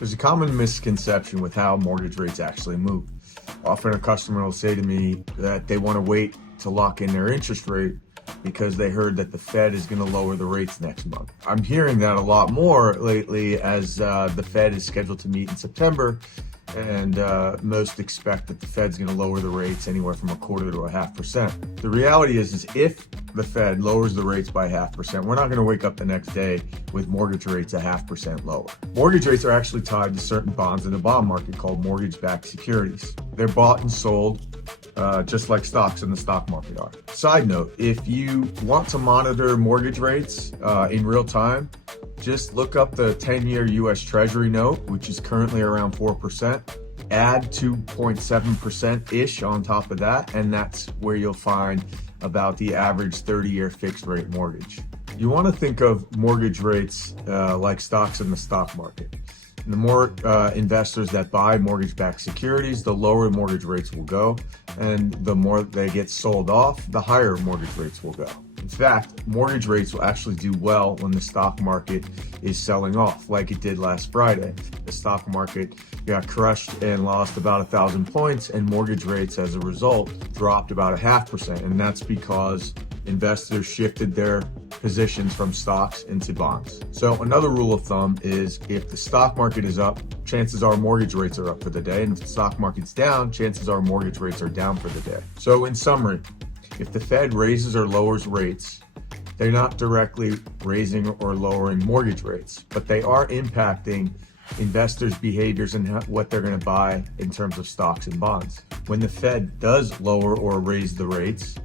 There's a common misconception with how mortgage rates actually move. Often a customer will say to me that they want to wait to lock in their interest rate because they heard that the Fed is going to lower the rates next month. I'm hearing that a lot more lately as the Fed is scheduled to meet in September, and most expect that the Fed's going to lower the rates anywhere from 1/4 to 0.5%. The reality is if the Fed lowers the rates by 0.5%, we're not going to wake up the next day with mortgage rates 0.5% lower. Mortgage rates are actually tied to certain bonds in the bond market called mortgage-backed securities. They're bought and sold just like stocks in the stock market are. Side note, if you want to monitor mortgage rates in real time, just look up the 10-year US Treasury note, which is currently around 4%. Add 2.7%-ish on top of that, and that's where you'll find about the average 30-year fixed rate mortgage. You want to think of mortgage rates like stocks in the stock market. And the more investors that buy mortgage-backed securities, the lower mortgage rates will go. And the more they get sold off, the higher mortgage rates will go. In fact, mortgage rates will actually do well when the stock market is selling off, like it did last Friday. The stock market got crushed and lost about 1,000 points, and mortgage rates as a result dropped about 0.5%. And that's because investors shifted their positions from stocks into bonds. So another rule of thumb is if the stock market is up, chances are mortgage rates are up for the day. And if the stock market's down, chances are mortgage rates are down for the day. So in summary, if the Fed raises or lowers rates, they're not directly raising or lowering mortgage rates, but they are impacting investors' behaviors and what they're going to buy in terms of stocks and bonds. When the Fed does lower or raise the rates,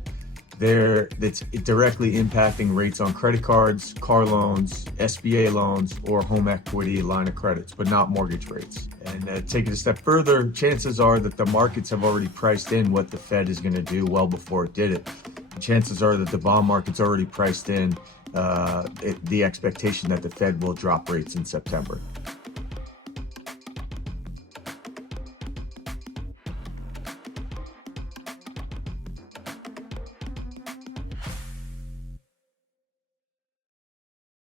it's directly impacting rates on credit cards, car loans, SBA loans, or home equity line of credits, but not mortgage rates. And take it a step further, chances are that the markets have already priced in what the Fed is going to do well before it did it. And chances are that the bond market's already priced in the expectation that the Fed will drop rates in September.